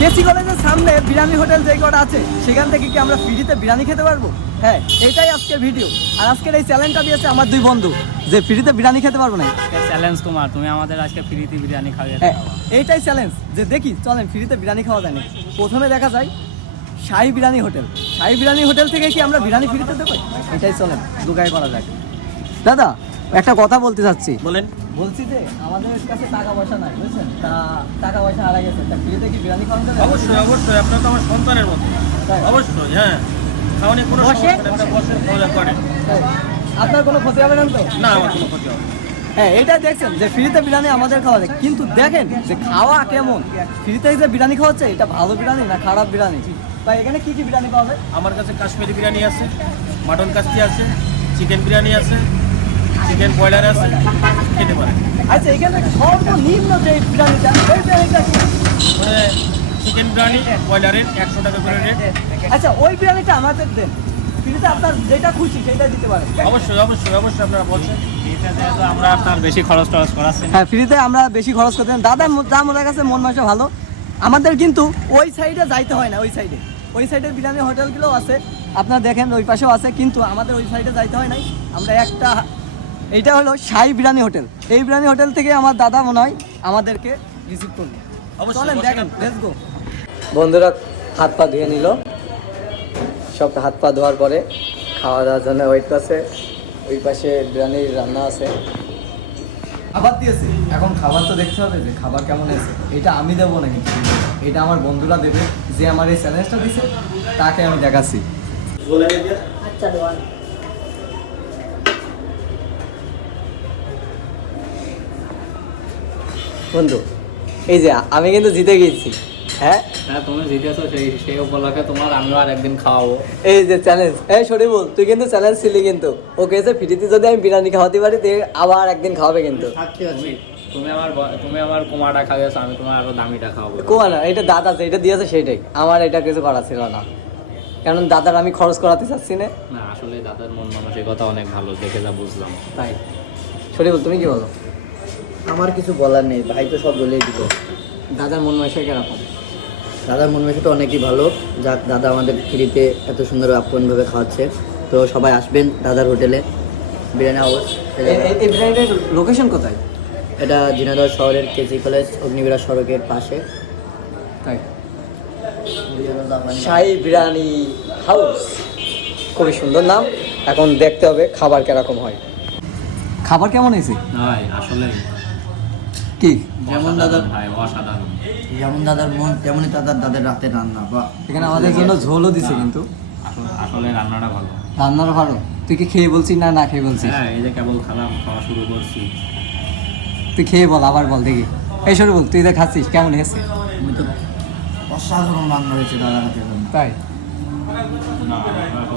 কেসি কলেজের সামনে বিরিয়ানি হোটেল যে কটা আছে সেখান থেকে কি আমরা ফ্রিতে বিরিয়ানি খেতে পারবো? হ্যাঁ, এইটাই আজকের ভিডিও। আর আজকের এই চ্যালেঞ্জটা দিয়েছে আমার দুই বন্ধু যে ফ্রিতে বিরিয়ানি খেতে পারবো না। চ্যালেঞ্জ তোমার, তুমি আমাদের আজকে ফ্রিতে বিরিয়ানি খাওয়াবে। হ্যাঁ, এইটাই চ্যালেঞ্জ যে দেখি চলেন ফ্রিতে বিরিয়ানি খাওয়া যায় না। প্রথমে দেখা যায় শাহী বিরিয়ানি হোটেল। শাহী বিরিয়ানি হোটেল থেকে কি আমরা বিরিয়ানি ফ্রিতে দেবো? এটাই চলেন দুগায় করা যায়। দাদা একটা কথা বলতে চাচ্ছি। বলেন। বলছি যে আমাদের কাছে টাকা পয়সা নাই, বুঝছেন? তা টাকা পয়সা হারা গেছে, তা ফ্রিতে কি বিরিয়ানি খাওয়ানো যাবে? অবশ্যই অবশ্যই, আপনার তো আমার সন্তানের মতো। তাই? অবশ্যই, হ্যাঁ, খাওয়ানি কোনো সমস্যা নেই, আপনি বসেন, খাওয়া করেন। তাই? আপনার কোনো ক্ষতি হবে না তো? না, আমার কোনো ক্ষতি হবে না। হ্যাঁ, এটা দেখছেন যে ফ্রিতে বিরিয়ানি আমাদের খাওয়া যায়, কিন্তু দেখেন যে খাওয়া কেমন। ফ্রিতে যে বিরিয়ানি খাওয়াচ্ছে এটা ভালো বিরিয়ানি না খারাপ বিরিয়ানি? তাই এখানে কি কি বিরিয়ানি পাওয়া যায়? আমার কাছে কাশ্মীরি বিরিয়ানি আছে, মাটন কাচ্চি আছে, চিকেন বিরিয়ানি আছে, চিকেন ব্রয়লার আছে, খেতে পারেন। আচ্ছা, এখানে সর্বনিম্ন যে বিরিয়ানিটা ওই বিরিয়ানিটা কি? মানে চিকেন বিরিয়ানি ব্রয়লারের 100 টাকা করে রেট। আচ্ছা, ওই বিরিয়ানিটা আমাদের দেন, ফ্রিতে আপনার যেটা খুশি সেটা দিতে পারেন। অবশ্যই অবশ্যই অবশ্যই, আপনারা বলছেন আমরা আপনার বেশি খরচ টরচ করাচ্ছি না। হ্যাঁ, ফ্রিতে আমরা বেশি খরচ করতে দাদা যা মনে কাছে মন মাসে ভালো। আমাদের কিন্তু ওই সাইডে যাইতে হয় না, ওই সাইডের বিরিয়ানি হোটেলগুলো আছে, আপনারা দেখেন ওই পাশেও আছে, কিন্তু আমাদের ওই সাইডে যাইতে হয় নাই। আমরা এইটা হলো শাহী বিরিয়ানি হোটেল। এই বিরিয়ানি হোটেল থেকে আমার দাদা মনে হয় আমাদেরকে রিসিভ করবে। চলেন দেখেন, লেটস গো। বন্ধুরা হাত পা ধুয়ে নিল, সব হাত পা ধোয়ার পরে খাওয়া দাওয়ার জন্য ওয়েট করছে। ওই পাশে বিরিয়ানির রান্না আছে, খাবার দিয়েছে। এখন খাবার তো দেখতে হবে যে খাবার কেমন আছে। এটা আমি দেবো না, কিন্তু এটা আমার বন্ধুরা দেবে, যে আমার এই চ্যালেঞ্জটা দিছে তাকে আমি দেখাচ্ছি। আচ্ছা, বন্ধু এই যে আমি কিন্তু জিতে গেছি। হ্যাঁ হ্যাঁ, তুমি জিতেছো, সেই উপলক্ষে তোমার আমিও আর একদিন খাওয়াবো। এই যে চ্যালেঞ্জ, এই শরীফুল তুই কিন্তু চ্যালেঞ্জ ছিলি, কিন্তু ওকে এসে ফ্রিতে যদি আমি বিরিয়ানি খাওয়াতে পারি তুই আবার একদিন খাওয়াবে কিন্তু। তুমি আমার কুমাটা খাওয়াইছো, আমি তোমার আরো দামিটা খাওয়াবো। কোয়া না, এটা দাদা যেটা দিয়েছে সেটাই, আমার এটা কিছু করা ছিল না, কারণ দাদার আমি খরচ করাতে চাচ্ছি না। না, আসলে দাদার মন মানসিকতা অনেক ভালো, দেখে যা বুঝলাম। তাই শরীফুল তুমি কি বলো? আমার কিছু বলার নেই, ভাই তো সব বলেই দিল। দাদার মন মানসিকতা কিরকম? দাদার মন মেশাটা অনেকই ভালো, যাক দাদা আমাদের ফ্রিতে এত সুন্দর আপনভাবে খাওয়াচ্ছে। তো সবাই আসবেন দাদার হোটেলে, বিরিয়ানি হাউস। এই বিরিয়ানির লোকেশন কোথায়? এটা ঝিনাইদহ শহরের কেসি কলেজ অগ্নিবীরা সড়কের পাশে। তাই শাহী বিরিয়ানি হাউস, খুবই সুন্দর নাম। এখন দেখতে হবে খাবার কিরকম হয়। খাবার কেমন হয়েছে? ভাই আসলে কি যেমন দাদার ভাই অসাধারণ। যেমন দাদার মন তেমনই দাদার রাতের রান্না। বা এখানে আমাদের জন্য ঝোলও দিছে, কিন্তু আসলে রান্নাটা ভালো। রান্নার ভালো। তুই কি খেয়ে বলছিস না না খেয়ে বলছিস? হ্যাঁ, এই যে কেবল খাওয়া শুরু করছি। তুই খেয়ে বল, আবার বল দেখি। এই সরে বল, তুই খাচ্ছিস কেমন হয়েছে? আমি তো অসাধারণ রান্না হয়েছে দাদার হাতের রান্না। তাই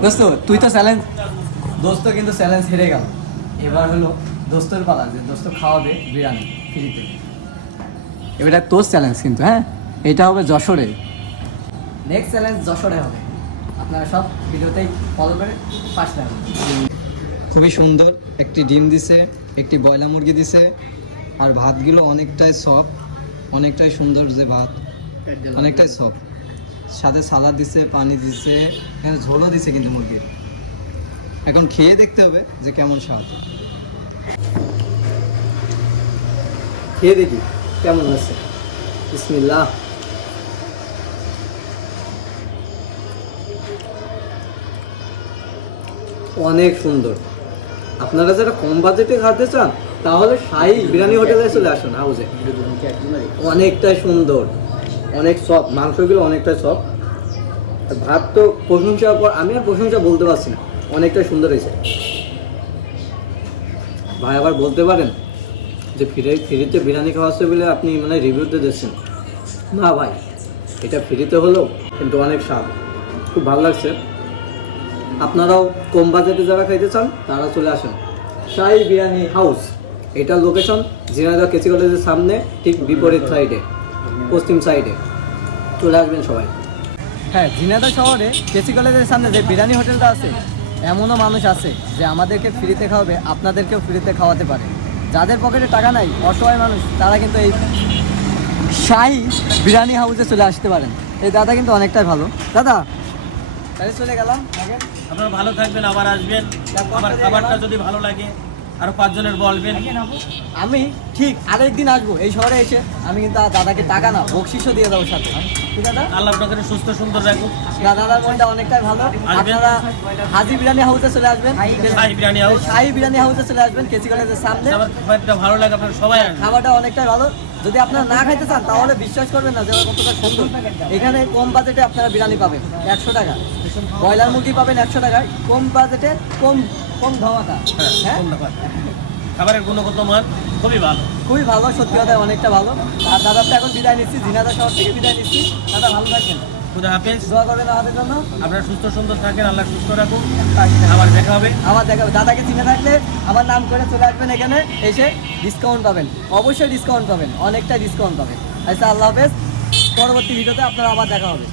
দোস্ত, তুই তো চ্যালেঞ্জ, দোস্ত কিন্তু চ্যালেঞ্জ হেরে গেল। এবার হলো দোস্তর পালা, যে দোস্ত খাওয়াবে বিরিয়ানি ফ্রিতে। এবার তোর চ্যালেঞ্জ কিন্তু, হ্যাঁ এটা হবে যশোরে। নেক্সট চ্যালেঞ্জ যশোরে হবে। আপনারা সব ভিডিওতেই ফলো করে পাশে থাকুন। খুবই সুন্দর একটি ডিম দিছে, একটি বয়লা মুরগি দিছে, আর ভাতগুলো অনেকটাই সফট, অনেকটাই সুন্দর, যে ভাত অনেকটাই সফট। সাথে সালাদ দিছে, পানি দিছে, এখানে ঝোলও দিছে কিন্তু মুরগির। এখন খেয়ে দেখতে হবে যে কেমন স্বাদ। খেয়ে দেখি কেমন আছে। বিসমিল্লাহ। অনেক সুন্দর। আপনারা যারা কম বাজেটে খেতে চান তাহলে শাহী বিরিয়ানি হোটেলে চলে আসুন হাউসে। অনেকটাই সুন্দর, অনেক সফট, মাংসগুলো অনেকটাই সফট। আর ভাত তো প্রশংসার পর আমি আর প্রশংসা বলতে পারছি না, অনেকটাই সুন্দর হয়েছে। ভাই আবার বলতে পারেন যে ফ্রিতে বিরিয়ানি খাওয়াচ্ছে বলে আপনি মানে রিভিউতে দিচ্ছেন না? ভাই এটা ফ্রিতে হলো, কিন্তু অনেক স্বাদ, খুব ভালো লাগছে। আপনারাও কম বাজেটে যারা খাইতে চান তারা চলে আসেন শাহী বিরিয়ানি হাউস। এটার লোকেশন ঝিনাইদহ কেসি কলেজের সামনে, ঠিক বিপরীত সাইডে, পশ্চিম সাইডে। চলে আসবেন সবাই। হ্যাঁ, ঝিনাইদহ শহরে কেসি কলেজের সামনে যে বিরিয়ানি হোটেলটা আছে, এমনও মানুষ আছে যে আমাদেরকে ফ্রিতে খাওয়াবে, আপনাদেরকেও ফ্রিতে খাওয়াতে পারে। যাদের পকেটে টাকা নাই, অসহায় মানুষ, তারা কিন্তু এই শাহী বিরিয়ানি হাউসে চলে আসতে পারেন। এই দাদা কিন্তু অনেকটাই ভালো। দাদা তাহলে চলে গেলাম, দেখেন আপনারা ভালো থাকবেন, আবার আসবেন। আমার খাবারটা যদি ভালো লাগে আরো 5 জনের বলবেন। আমি ঠিক আরেকদিন আসবো এই শহরে এসে, আমি কিন্তু আর দাদাকে টাকা না বকশিসও দিয়ে দেবো সাথে, ঠিক আছে? আল্লাহ আপনাকে সুস্থ সুন্দর রাখুন। দাদার মনটা অনেকটাই ভালো। আপনারা হাজি বিরিয়ানি হাউসে চলে আসবেন, শাহী বিরিয়ানি হাউস। শাহী বিরিয়ানি হাউসে চলে আসবেন কেসি কলেজের সামনে। আমার খাবারটা ভালো লাগে, আপনারা সবাই আসবেন। খাবারটা অনেকটাই ভালো। যদি আপনারা না খাইতে চান তাহলে বিশ্বাস করবেন না যে কতটা সুন্দর। এখানে কম বাজেটে আপনারা বিরিয়ানি পাবেন 100 টাকা, ব্রয়লার মুরগি পাবেন 100 টাকায়, কম বাজেটে কম কম ধামাকা। হ্যাঁ, কম দাম। খাবারের গুণগত মান খুবই ভালো। খুবই ভালো, সত্যি কথা অনেকটা ভালো। আর দাদা তো এখন বিদায় নিচ্ছি, ঝিনাইদহ শহর থেকে বিদায় নিচ্ছি। দাদা ভালো থাকবেন, খুদা হাফেজ। দোয়া করবেন আমাদের জন্য। আপনারা সুস্থ সুন্দর থাকেন, আল্লাহ সুস্থ রাখুন। আবার দেখা হবে। আমার দেখাবে, দাদাকে চিনে থাকলে আমার নাম করে চলে আসবেন এখানে, এসে ডিসকাউন্ট পাবেন, অবশ্যই ডিসকাউন্ট পাবেন, অনেকটা ডিসকাউন্ট পাবেন। আচ্ছা, আল্লাহ হাফেজ। পরবর্তী ভিডিওতে আপনারা আবার দেখা হবে।